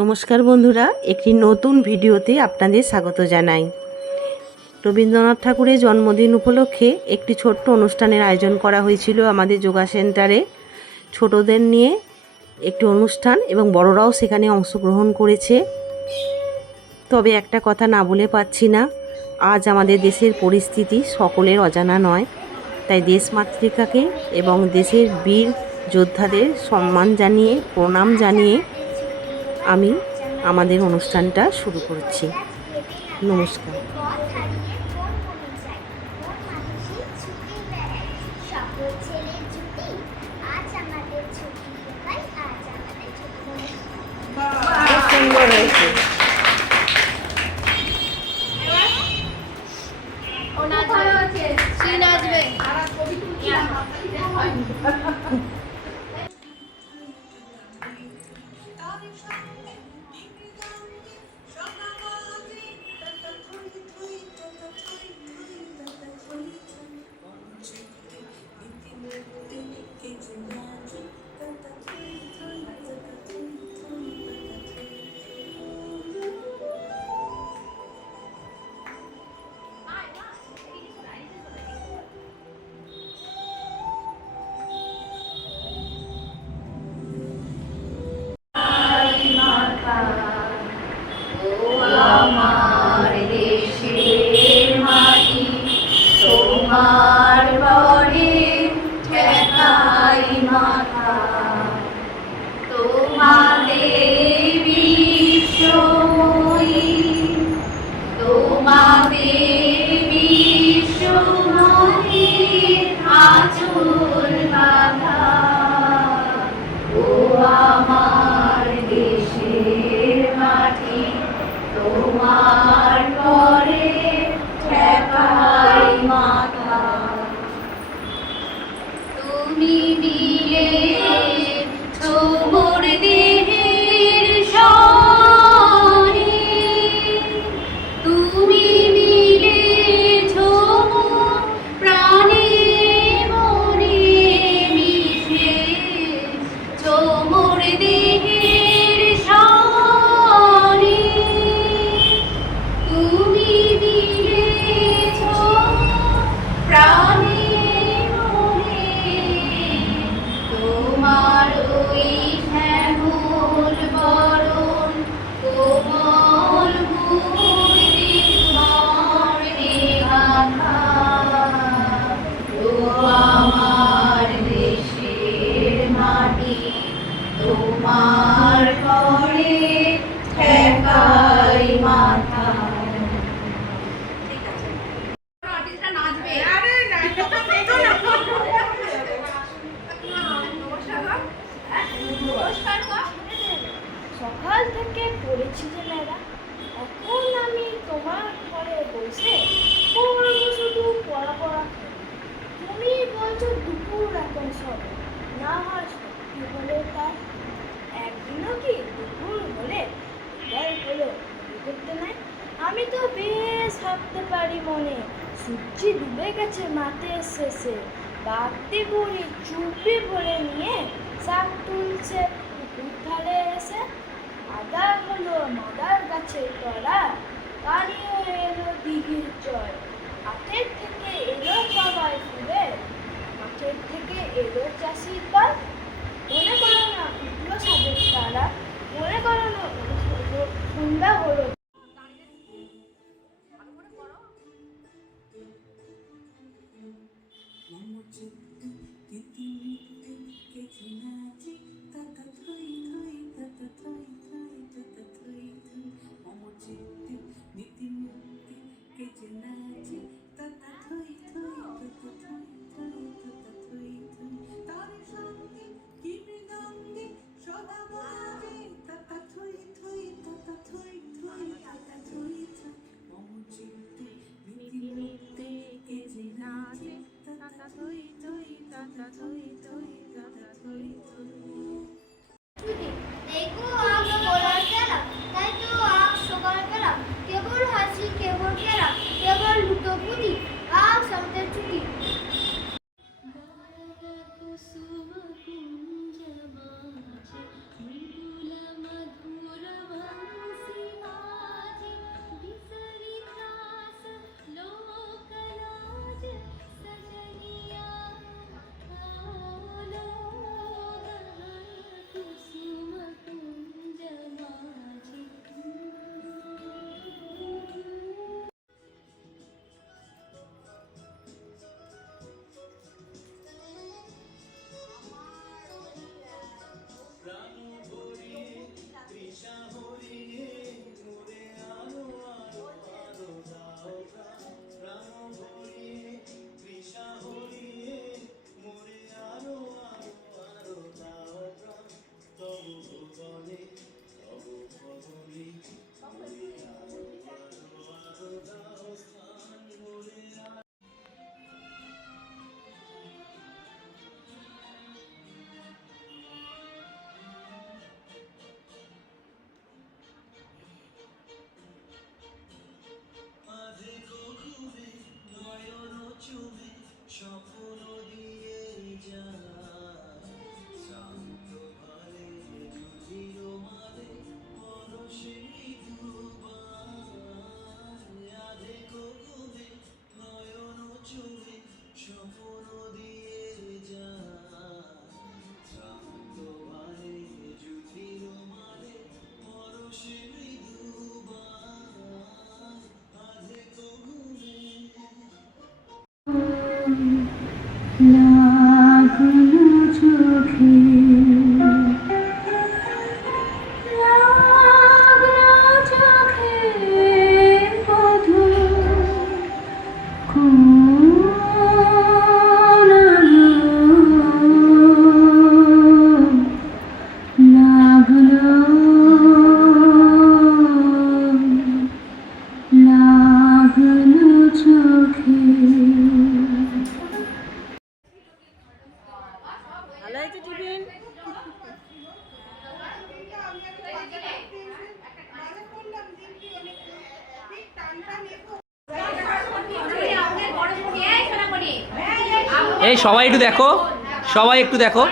নমস্কার বন্ধুরা, একটি নতুন ভিডিওতে আপনাদের স্বাগত জানাই। রবীন্দ্রনাথ ঠাকুরের জন্মদিন উপলক্ষে একটি ছোট্ট অনুষ্ঠানের আয়োজন করা হয়েছিল আমাদের যোগা সেন্টারে। ছোটদের নিয়ে একটি অনুষ্ঠান এবং বড়রাও সেখানে অংশগ্রহণ করেছে। তবে একটা কথা না বলে পাচ্ছি না, আজ আমাদের দেশের পরিস্থিতি সকলের অজানা নয়। তাই দেশমাতৃকাকে এবং দেশের বীর যোদ্ধাদের সম্মান জানিয়ে, প্রণাম জানিয়ে আমি আমাদের অনুষ্ঠানটা শুরু করছি। নমস্কার। সুন্দর হয়েছে। আমার দেশের মাটি তোমার পরে ঠেকাই মাথা, তোমাদের বিশ্বময়ী, তোমাদের বিশ্বময়ী আঁচল বাঁধা। ও আমার দেশের মাটি তোমার পরে ঠেকাই মাথা, তুমি দিলে মোর দেহের সনে, তুমি দিলে মোর প্রাণে মনে মিশে, মোর দেহের সনে, তুমি দিলেছ প্রাণে মনে, তোমার ওই শ্যামল বরণ কোমল মূর্তি স্মরণে গাথা। ও আমার দেশের মাটি তোমার পরে ঠেকাই মাথা। সকাল থেকে পড়েছি যে মেয়েরা, এখন আমি তোমার ঘরে বসে পড়বো শুধু পড়া পড়া। তুমি বলছো দুপুর এখন সব, না হয় সত্যি হলে তাই একদিনও কি দুপুর হলে এবার হলো করতে নাই। আমি তো বেশ ভাবতে পারি মনে, সূর্য ডুবে গেছে মাঠের শেষে, বাড়তি বুড়ি চুপি বলে নিয়ে শাক তুলছে পুকুর ধারে এসে। আদা হলো মাদার গাছের তলা, দাঁড়িয়ে এলো দিঘির জল, মাঠের থেকে এলো সবাই ফুলে, মাঠের থেকে এলো চাষির দল। মনে করো না উঠলো সাদের তারা, মনে করো না সন্ধ্যা হলো। এই সবাই একটু দেখো, সবাই একটু দেখো।